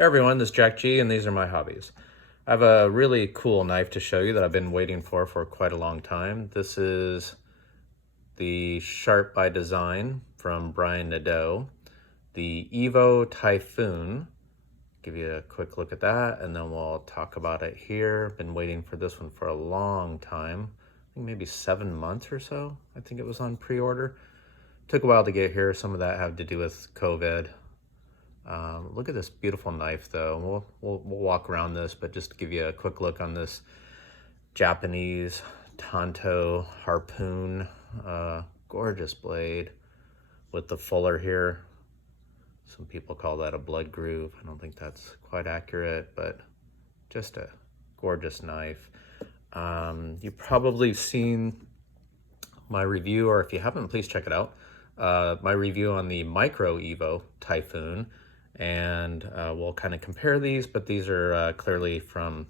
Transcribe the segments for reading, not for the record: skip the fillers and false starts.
Hey everyone, this is Jack G and these are my hobbies. I have a really cool knife to show you that I've been waiting for quite a long time. This is the Sharp by Design from Nadeau, the Evo Typhoon. Give you a quick look at that and then we'll talk about it here. Been waiting for this one for a long time. I think maybe 7 months or so. I think it was on pre-order. Took a while to get here. Some of that had to do with COVID. Look at this beautiful knife though. We'll walk around this, but just to give you a quick look on this Japanese Tanto Harpoon, gorgeous blade with the fuller here. Some people call that a blood groove. I don't think that's quite accurate, but just a gorgeous knife. You've probably seen my review, or if you haven't, please check it out. My review on the Micro Evo Typhoon, and we'll kind of compare these, but these are clearly from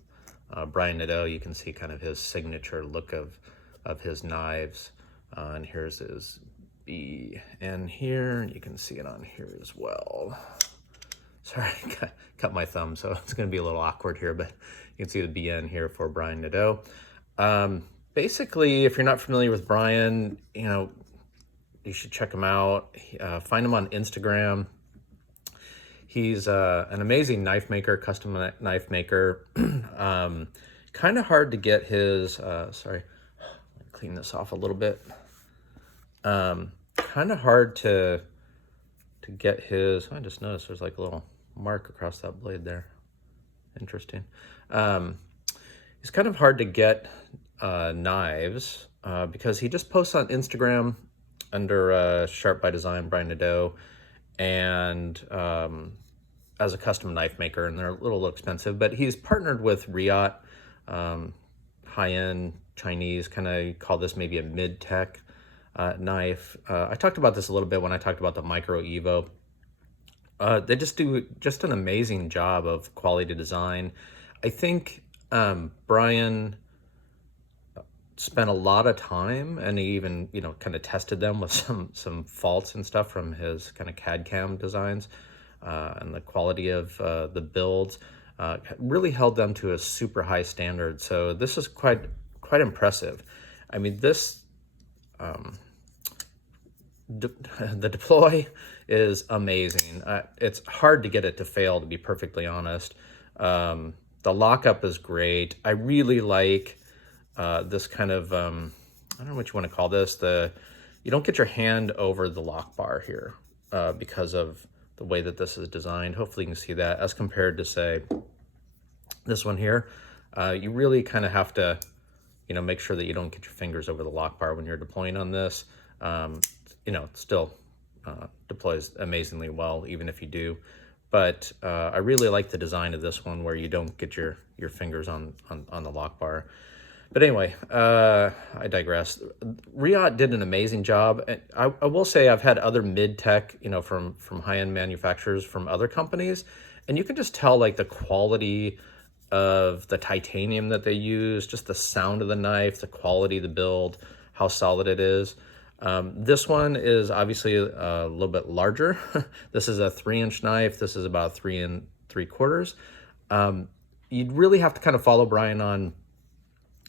Nadeau. You can see kind of his signature look of his knives, and here's his BN here, and you can see it on here as well. Sorry, cut my thumb, so it's going to be a little awkward here, but you can see the BN here for Nadeau. Basically, if you're not familiar with Brian, you should check him out. Find him on Instagram. He's an amazing knife maker, custom knife maker. Kind of hard to get his, sorry, clean this off a little bit. Kind of hard to get his, I just noticed there's like a little mark across that blade there. Interesting. It's kind of hard to get knives because he just posts on Instagram under Sharp by Design, Nadeau, and as a custom knife maker, and they're a little expensive, but he's partnered with Reate, high-end Chinese, kind of call this maybe a mid-tech knife. I talked about this a little bit when I talked about the Micro Evo. They just do an amazing job of quality design. I think Brian spent a lot of time, and he even kind of tested them with some faults and stuff from his kind of CAD CAM designs, and the quality of the builds really held them to a super high standard. So this is quite impressive. I mean, this the deploy is amazing. It's hard to get it to fail, to be perfectly honest. The lockup is great. I really like this kind of, I don't know what you want to call this. You don't get your hand over the lock bar here because of the way that this is designed. Hopefully you can see that as compared to, say, this one here. You really kind of have to, make sure that you don't get your fingers over the lock bar when you're deploying on this. It still deploys amazingly well, even if you do. But I really like the design of this one where you don't get your fingers on the lock bar. But anyway, I digress. Reate did an amazing job. I will say I've had other mid-tech, from high-end manufacturers from other companies, and you can just tell like the quality of the titanium that they use, just the sound of the knife, the quality of the build, how solid it is. This one is obviously a little bit larger. This is a 3-inch knife. This is about 3 3/4. You'd really have to kind of follow Brian on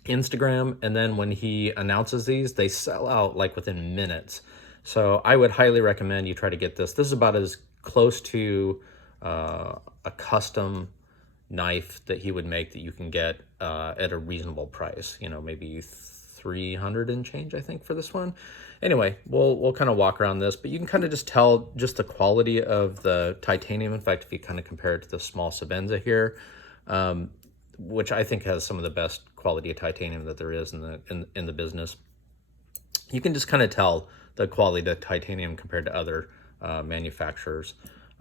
Instagram, and then when he announces these, they sell out like within minutes. So I would highly recommend you try to get this. This is about as close to a custom knife that he would make that you can get at a reasonable price. Maybe 300 and change, I think, for this one. Anyway, we'll kind of walk around this, but you can kind of just tell just the quality of the titanium. In fact, if you kind of compare it to the small Sabenza here, which I think has some of the best quality of titanium that there is in the business, you can just kind of tell the quality of titanium compared to other manufacturers.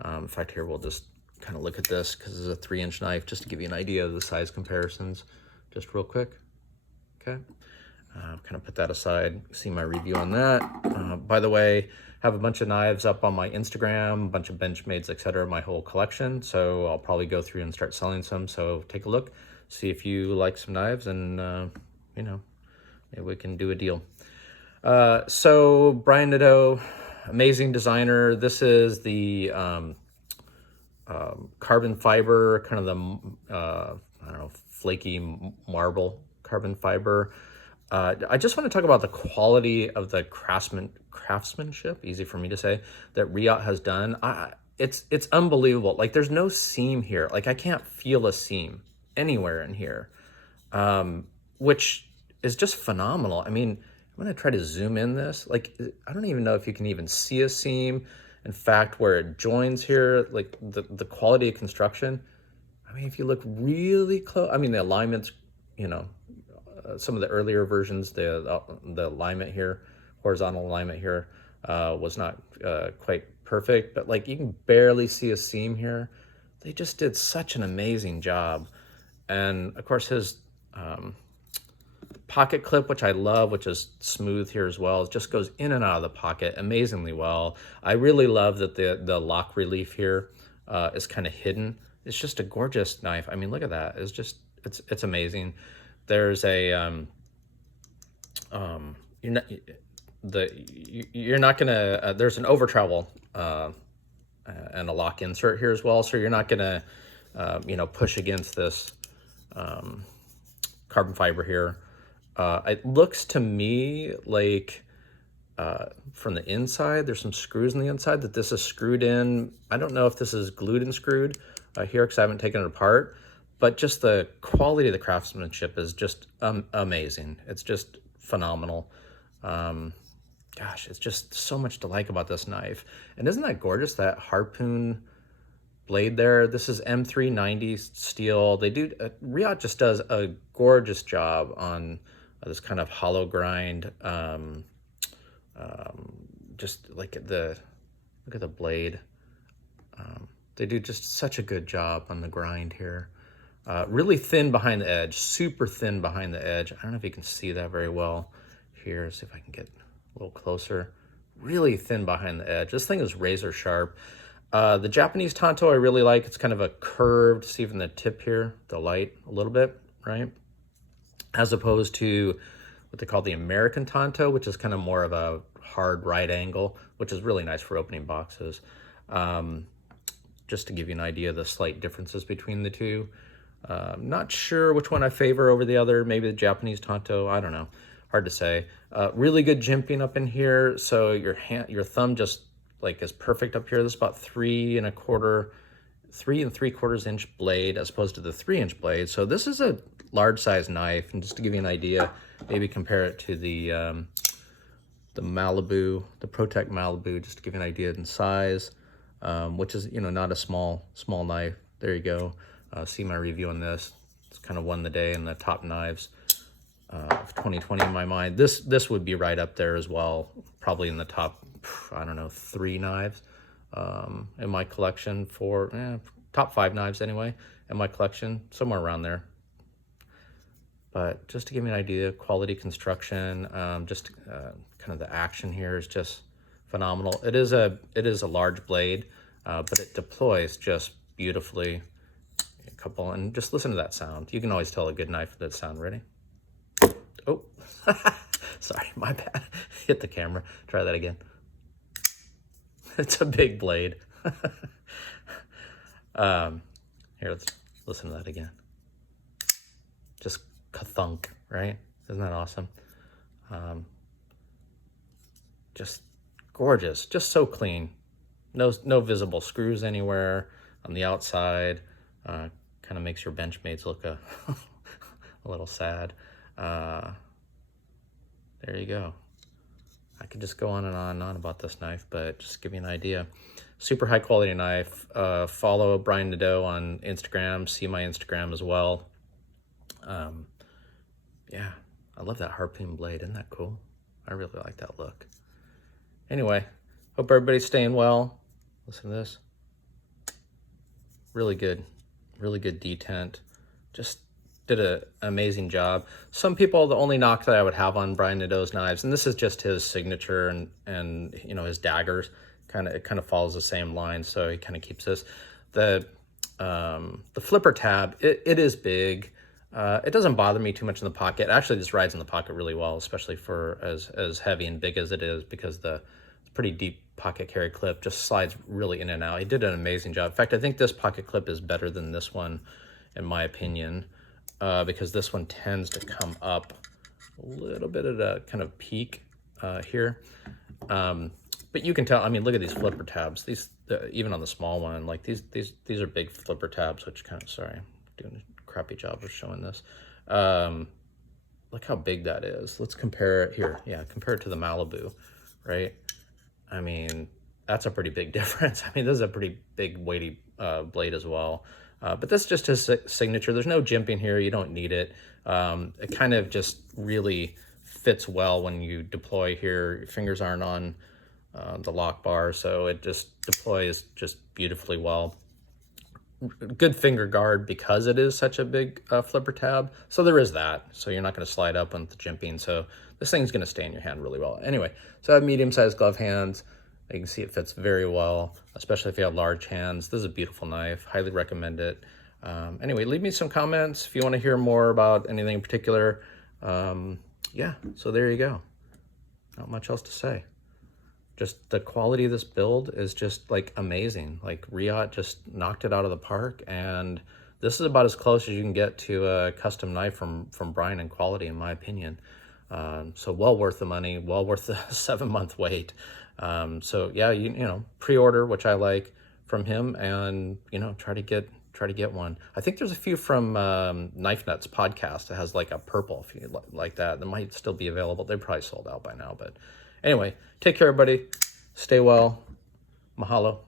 In fact, here we'll just kind of look at this because it's a 3-inch knife, just to give you an idea of the size comparisons, just real quick. Okay. Kind of put that aside, see my review on that. By the way, have a bunch of knives up on my Instagram, a bunch of Benchmades, etc., my whole collection. So I'll probably go through and start selling some. So take a look, see if you like some knives, and maybe we can do a deal. So Nadeau, amazing designer. This is the carbon fiber, kind of the, I don't know, flaky marble carbon fiber. I just want to talk about the quality of the craftsmanship, easy for me to say, that Reate has done. It's unbelievable. Like, there's no seam here. Like, I can't feel a seam anywhere in here, which is just phenomenal. I mean, I'm going to try to zoom in this. Like, I don't even know if you can even see a seam. In fact, where it joins here, like the quality of construction, I mean, if you look really close, I mean, the alignment's, you know, some of the earlier versions, the alignment here, horizontal alignment here, was not quite perfect, but like you can barely see a seam here. They just did such an amazing job. And of course his pocket clip, which I love, which is smooth here as well, it just goes in and out of the pocket amazingly well. I really love that the lock relief here is kind of hidden. It's just a gorgeous knife. I mean, look at that. It's just, it's amazing. There's a you're not gonna there's an over travel and a lock insert here as well, so you're not gonna you know, push against this carbon fiber here. It looks to me like from the inside there's some screws on the inside that this is screwed in. I don't know if this is glued and screwed here because I haven't taken it apart, but just the quality of the craftsmanship is just amazing. It's just phenomenal. Gosh, it's just so much to like about this knife. And isn't that gorgeous, that Harpoon blade there? This is M390 steel. They do, Reate just does a gorgeous job on this kind of hollow grind. Just like look at the blade. They do just such a good job on the grind here. Really thin behind the edge, super thin behind the edge. I don't know if you can see that very well here. See if I can get a little closer. Really thin behind the edge. This thing is razor sharp. The Japanese Tanto I really like. It's kind of a curved, see even the tip here, the light a little bit, right? As opposed to what they call the American Tanto, which is kind of more of a hard right angle, which is really nice for opening boxes. Just to give you an idea of the slight differences between the two. Not sure which one I favor over the other. Maybe the Japanese Tanto, I don't know. Hard to say. Really good jimping up in here. So your thumb just like is perfect up here. This is about 3 3/4 inch blade as opposed to the 3-inch blade. So this is a large size knife. And just to give you an idea, maybe compare it to the Malibu, the ProTech Malibu, just to give you an idea in size, which is, you know, not a small knife. There you go. See my review on this. It's kind of won the day in the top knives of 2020 in my mind. This would be right up there as well, probably in the top, I don't know, 3 knives in my collection, top 5 knives anyway in my collection, somewhere around there. But just to give you an idea, quality construction, just kind of the action here is just phenomenal. It is a large blade, but it deploys just beautifully. And just listen to that sound. You can always tell a good knife with that sound. Ready? Oh, sorry, my bad. Hit the camera. Try that again. It's a big blade. Here, let's listen to that again. Just ka-thunk, right? Isn't that awesome? Just gorgeous, just so clean. No visible screws anywhere on the outside. Kind of makes your Benchmates look a little sad. There you go. I could just go on and on and on about this knife, but just give you an idea. Super high quality knife. Follow Brian Nadeau on Instagram. See my Instagram as well. Yeah, I love that Harpoon blade. Isn't that cool? I really like that look. Anyway, hope everybody's staying well. Listen to this. Really good detent. Just did an amazing job. Some people, the only knock that I would have on Brian Nadeau's knives, and this is just his signature and you know, his daggers, it kind of follows the same line, so he kind of keeps this. The flipper tab, it is big. It doesn't bother me too much in the pocket. Actually, this rides in the pocket really well, especially for as heavy and big as it is, because the pretty deep pocket carry clip, just slides really in and out. He did an amazing job. In fact, I think this pocket clip is better than this one, in my opinion, because this one tends to come up a little bit at a kind of peak here. But you can tell, I mean, look at these flipper tabs. These, even on the small one, like these are big flipper tabs, which kind of, sorry, I'm doing a crappy job of showing this. Look how big that is. Let's compare it here. Yeah, compare it to the Malibu, right? I mean, that's a pretty big difference. I mean, this is a pretty big weighty blade as well. But that's just his signature. There's no jimping here. You don't need it. It kind of just really fits well when you deploy here. Your fingers aren't on the lock bar, so it just deploys just beautifully well. Good finger guard because it is such a big flipper tab. So there is that. So you're not going to slide up on the jimping. So this thing's going to stay in your hand really well. Anyway, so I have medium-sized glove hands. You can see it fits very well, especially if you have large hands. This is a beautiful knife. Highly recommend it. Anyway, leave me some comments if you want to hear more about anything in particular. Yeah, so there you go. Not much else to say. Just the quality of this build is just like amazing. Like Reate just knocked it out of the park, and this is about as close as you can get to a custom knife from Brian in quality, in my opinion. So well worth the money, well worth the 7-month wait. So yeah, you know, pre-order, which I like from him, and you know, try to get one. I think there's a few from Knife Nuts podcast that has like a purple, if you like that might still be available. They're probably sold out by now, but anyway, take care, everybody. Stay well. Mahalo.